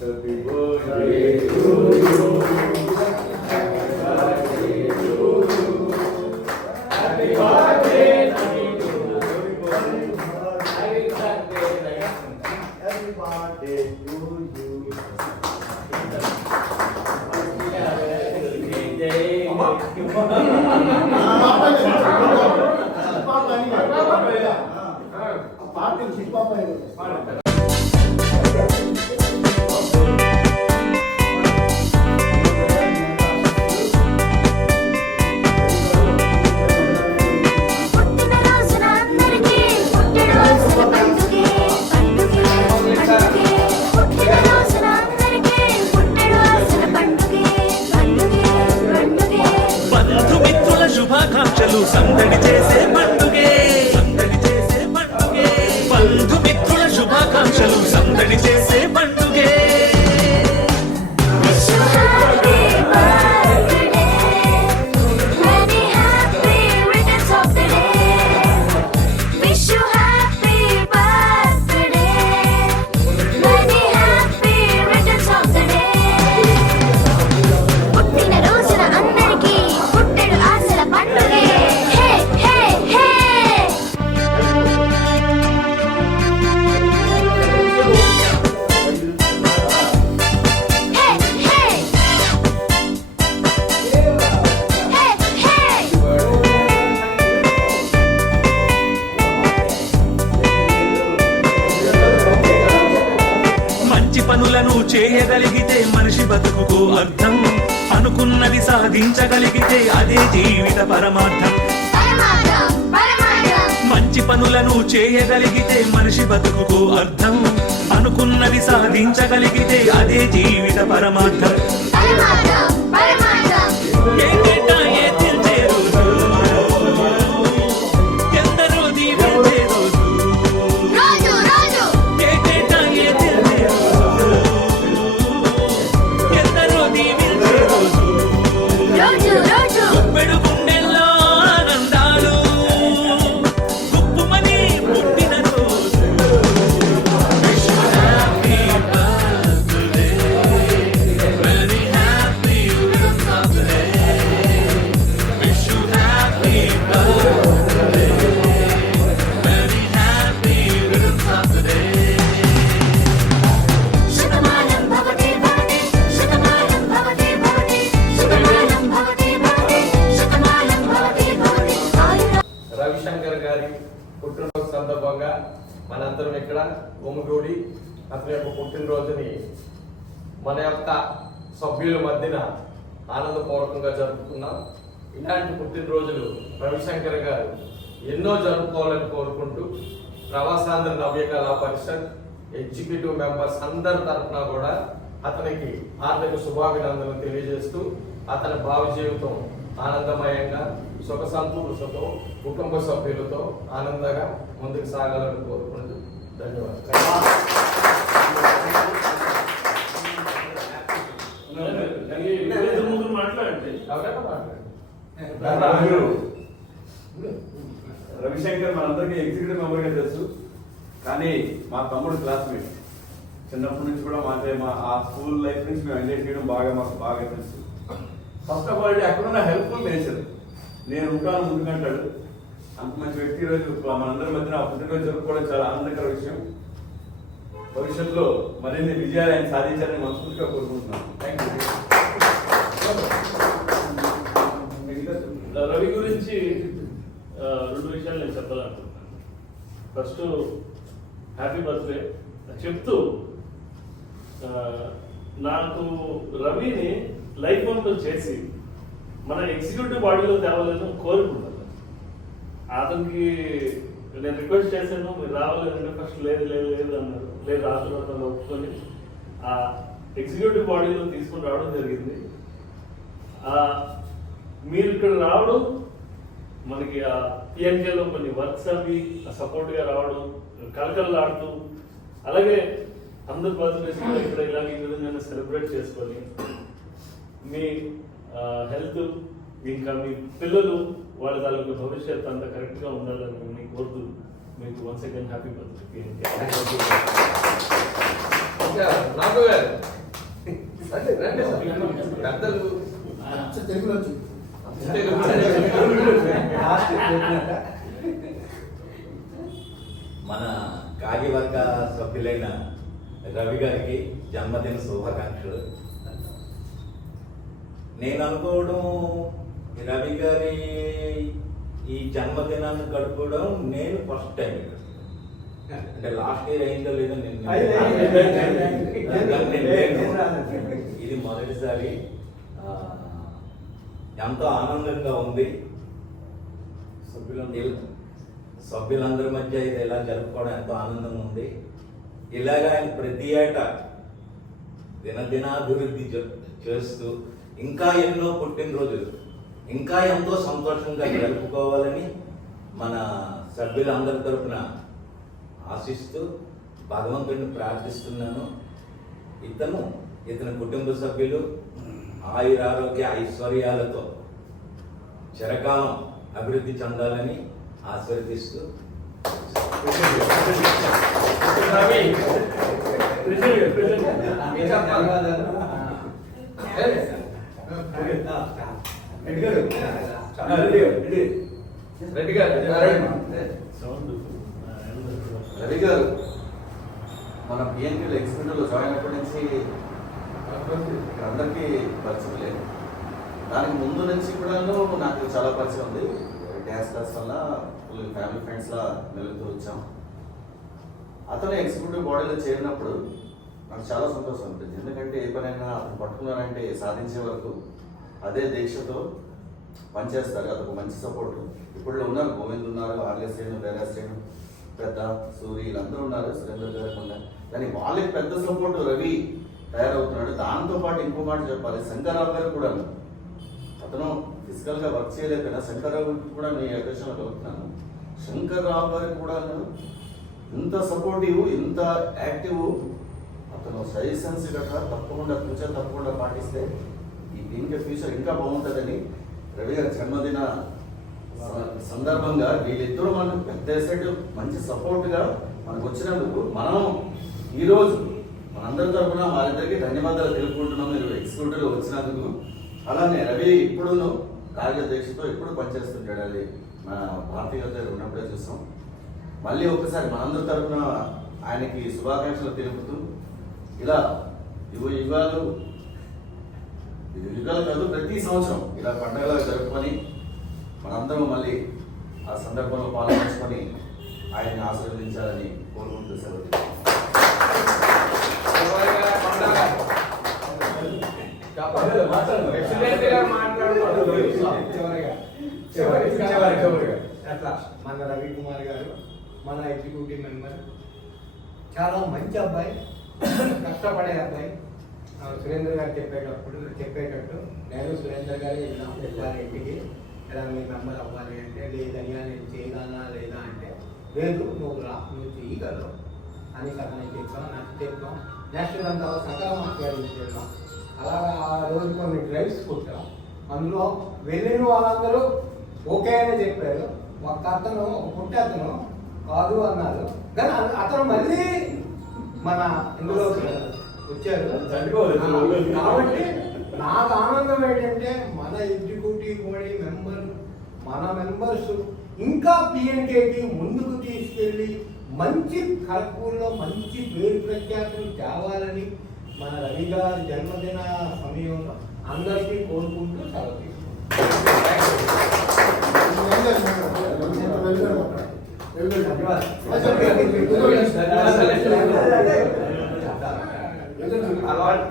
Happy birthday to you. Happy birthday to you. Happy birthday to you. Happy birthday to you. శుభాకాంక్షలు సందడి చేసే పండుగే సందడి చేసే పండుగే బంధుమిత్రుల శుభాకాంక్షలు సందడి చేసే పండుగే పనులను చేయగలిగితే మనిషి బతుకుకు అర్థం అనుకున్నది సాధించగలిగితే అదే జీవిత పరమార్థం మంచి పనులను చేయగలిగితే మనిషి బతుకుకు అర్థం అనుకున్నది సాధించగలిగితే అదే జీవిత పరమార్థం పుట్టినరోజు సందర్భంగా మనందరం ఇక్కడ గుమిగూడి అతని యొక్క పుట్టినరోజుని మన యొక్క సభ్యుల మధ్యన ఆనందపూర్వకంగా జరుపుకున్నాం. ఇలాంటి పుట్టినరోజులు రవిశంకర్ గారు ఎన్నో జరుపుకోవాలని కోరుకుంటూ ప్రవాసాంధ్ర నవ్య కళా పరిషత్ ఎగ్జిక్యూటివ్ మెంబర్స్ అందరి తరఫున కూడా అతనికి హార్దిక శుభాభినందనలు తెలియజేస్తూ అతని భావ జీవితం ఆనందమయంగా సుఖ సంతోషంతో కుటుంబ సభ్యులతో ఆనందంగా ముందుకు సాగాలని కోరుకుంటూ ధన్యవాదాలు. రవిశంకర్ మనందరికీ ఎగ్జిక్యూటివ్ మెంబర్గా తెలుసు, కానీ మా తమ్ముడు క్లాస్మేట్. చిన్నప్పటి నుంచి కూడా మా ఆ స్కూల్ లైఫ్ నుంచి మేము ఎంజాయ్ చేయడం మాకు బాగా తెలుసు. ఫస్ట్ ఆఫ్ ఆల్ ఎక్కడున్న హెల్ప్ఫుల్ నేచర్, నేను ఉంటాను ముందుకంటాడు. అంత మంచి వ్యక్తి రోజు మనందరి మధ్యన పుట్టినరోజు జరుపుకోవడం చాలా ఆనందకర విషయం. భవిష్యత్తులో మరిన్ని విజయాలు ఆయన సాధించాలని మనస్ఫూర్తిగా కోరుకుంటున్నాను. Thank you. రవి గురించి రెండు విషయాలు నేను చెప్పాలనుకుంటున్నాను. ఫస్ట్ హ్యాపీ బర్త్డే చెప్తూ, నాకు రవిని లైఫ్ అంతా చేసి మన ఎగ్జిక్యూటివ్ బాడీలో తేవాలని కోరుకుంటాను. అతనికి నేను రిక్వెస్ట్ చేశాను, మీరు రావాలంటే ఫస్ట్ లేదు లేదు లేదు అన్నారు. లేదు రాత్రి ఒప్పుకొని ఆ ఎగ్జిక్యూటివ్ బాడీలో తీసుకొని రావడం జరిగింది. మీరు ఇక్కడ రావడం, మనకి ఆ పిఎన్కేలో కొన్ని వర్క్స్ అవి సపోర్ట్గా రావడం, కలకలలాడుతూ, అలాగే అందరు బర్త్డేస్ ఇక్కడ ఇలాగే ఈ విధంగా సెలబ్రేట్ చేసుకొని మీ హెల్త్ ఇంకా మీ పిల్లలు వాళ్ళ తాలూకు భవిష్యత్తు అంతా కరెక్ట్గా ఉండాలని మీకు కోరుతూ మీకు వన్స్ అగైన్ హ్యాపీ బర్త్డే. రండి రండి సార్. పెద్దలు తెలుగులో వచ్చి మన కార్యవర్గ సభ్యులైన రవి గారికి జన్మదిన శుభాకాంక్షలు. నేను అనుకోవడం రవి గారి ఈ జన్మదినాన్ని గడుపుకోవడం నేను ఫస్ట్ టైం అంటే లాస్ట్ ఇయర్ అయిందో లేదో నేను ఇది మొదటిసారి. ఎంతో ఆనందంగా ఉంది. సభ్యులందరి మధ్య ఇది ఇలా జరుపుకోవడం ఎంతో ఆనందంగా ఉంది. ఇలాగా ఆయన ప్రతి ఏటా దినదినాభివృద్ధి చేస్తూ ఇంకా ఎన్నో పుట్టినరోజులు ఇంకా ఎంతో సంతోషంగా జరుపుకోవాలని మన సభ్యులందరి తరపున ఆశిస్తూ భగవంతుడిని ప్రార్థిస్తున్నాను. ఇతని కుటుంబ సభ్యులు ఆయురారోగ్య ఐశ్వర్యాలతో చిరకాలం అభివృద్ధి చెందాలని ఆశీర్వదిస్తూ రెడ్డి గారు రవి గారు మన పిఎన్పీలో ఎగ్జిక్యూటివ్లో జాయిన్ అయినప్పటి నుంచి ఇక్కడ అందరికీ పరిచయం లేదు. దానికి ముందు నుంచి కూడాను నాకు చాలా పరిచయం ఉంది. డ్యాన్స్ క్లాస్ వల్ల ఫ్యామిలీ ఫ్రెండ్స్లా వెళ్తూ వచ్చాం. అతను ఎగ్జిక్యూటివ్ బాడీలో చేరినప్పుడు నాకు చాలా సంతోషం అనిపించింది. ఎందుకంటే ఏ పనైనా అతను పట్టుకున్నారంటే సాధించే వరకు అదే దీక్షతో పనిచేస్తారు. అదొక మంచి సపోర్ట్. ఇప్పుడు ఉన్నారు, గోవింద్ ఉన్నారు, ఆర్య శ్రేణు, వేరే శ్రేణు, పెద్ద సూరి, వీళ్ళందరూ ఉన్నారు, సురేంద్ర గారు ఉన్నారు. కానీ వాళ్ళకి పెద్ద సపోర్ట్ రవి తయారవుతున్నాడు. దాంతో పాటు ఇంకో మాట చెప్పాలి, శంకర్రావు గారు కూడా అతను ఫిజికల్గా వర్క్ చేయలేకపోయినా శంకర్రావు కూడా నేను అవకాశంలో కలుగుతున్నాను. శంకర్రావు గారికి కూడా ఇంత సపోర్టివ్, ఇంత యాక్టివ్. అతను సజెషన్స్ గట్రా తప్పకుండా ఫ్యూచర్ తప్పకుండా పాటిస్తే ఈ దీనికి ఫ్యూచర్ ఇంకా బాగుంటుందని రవి గారి జన్మదిన సందర్భంగా వీళ్ళిద్దరూ మనకు పెద్ద సెట్ మంచి సపోర్ట్గా మనకు వచ్చినందుకు మనం ఈరోజు మనందరి తరఫున వాళ్ళిద్దరికి ధన్యవాదాలు తెలుపుకుంటున్నాం. మీరు ఎగ్జిక్యూటివ్లో వచ్చినందుకు. అలానే రవి ఇప్పుడును కార్యాధ్యక్షతో ఎప్పుడు పనిచేస్తుంటాడు. అది మన భారతీయ గారు ఉన్నప్పుడే చూస్తాం. మళ్ళీ ఒక్కసారి మనందరి తరఫున ఆయనకి శుభాకాంక్షలు తెలుపుతూ ఇలా యుగాలు కాదు ప్రతి సంవత్సరం ఇలా పండుగలా జరుపుకొని మనందరం మళ్ళీ ఆ సందర్భంలో పాల్గొంచుకొని ఆయన్ని ఆశీర్వదించాలని కోరుకుంటూ సెలవు. అట్లా మన రవికుమార్ గారు మన ఎగ్జిక్యూటివ్ మెంబర్, చాలా మంచి అబ్బాయి, కష్టపడే అబ్బాయి. సురేంద్ర గారు చెప్పేటట్టు నేను సురేంద్ర గారు వెళ్ళాలి ఇంటికి, ఇలా మీ మెంబర్ అవ్వాలి అంటే లేదనియా నేను చేయగలనా లేదా అంటే లేదు నువ్వు రా, నువ్వు చేయగలవు అని సగం చెప్పాం. నాకు చెప్పాం. నెక్స్ట్ అంతా సకాలం మాట్లాడించాం. అలాగా ఆ రోజు కొన్ని డ్రైవ్స్ కొట్టాం. అందులో వెళ్ళిన వాళ్ళందరూ ఓకే అని చెప్పారు. ఒక అతను పుట్టి అతను కాదు అన్నారు. కానీ అతను మళ్ళీ మన ఇందులో వచ్చారు. కాబట్టి నాకు ఆనందం ఏంటంటే మన ఎగ్జిక్యూటివ్ బాడీ మన మెంబర్స్ ఇంకా పిఎన్కేకి ముందుకు తీసుకెళ్ళి మంచి ఖరగ్పూర్లో మంచి పేరు ప్రఖ్యాతులు తేవాలని మన రవి గారి జన్మదిన సమయంలో అందరికీ కోరుకుంటూ సెలవు అలవాటు